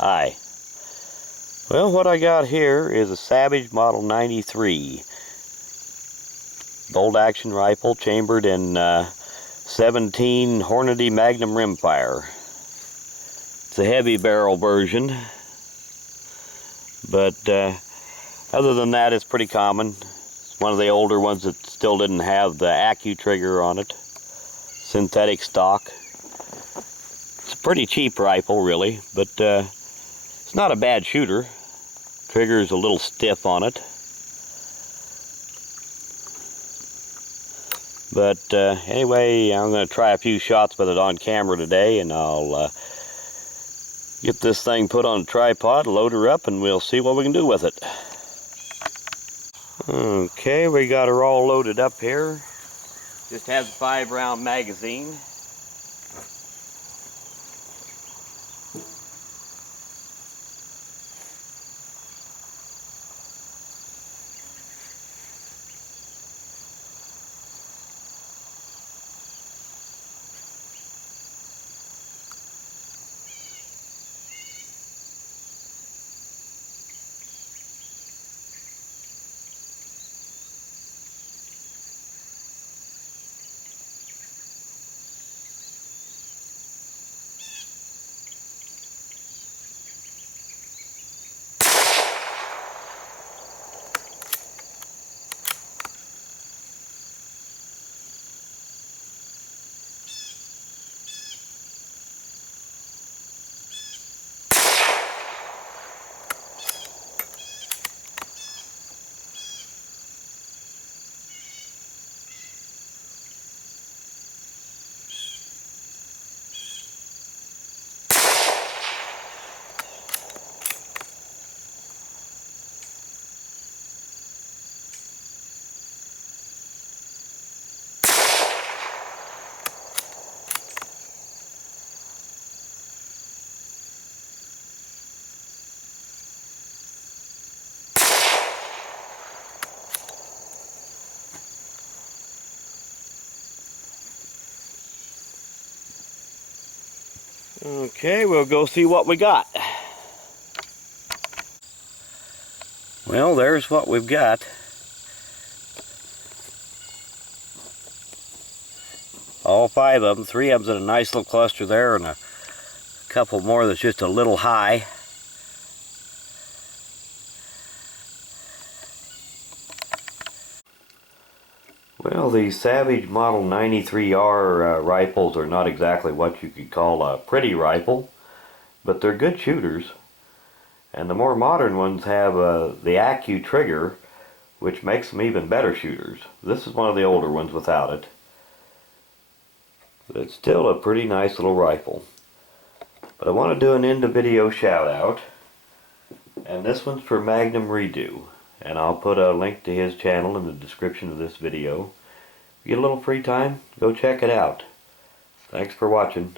Hi. Well, what I got here is a Savage Model 93 bolt action rifle chambered in 17 Hornady Magnum rimfire. It's a heavy barrel version, but other than that, it's pretty common. It's one of the older ones that still didn't have the Accu trigger on it. Synthetic stock. It's a pretty cheap rifle, really, but it's not a bad shooter. Trigger's a little stiff on it. But anyway, I'm going to try a few shots with it on camera today, and I'll get this thing put on a tripod, load her up, and we'll see what we can do with it. Okay, we got her all loaded up here. Just has a 5-round magazine. Okay, we'll go see what we got. Well, there's what we've got. All 5 of them. 3 of them's in a nice little cluster there, and a couple more that's just a little high. Well, the Savage Model 93R rifles are not exactly what you could call a pretty rifle, but they're good shooters. And the more modern ones have the Accu trigger, which makes them even better shooters. This is one of the older ones without it. But it's still a pretty nice little rifle. But I want to do an end of video shout out. And this one's for MagnumRedx. And I'll put a link to his channel in the description of this video. If you get a little free time, go check it out. Thanks for watching.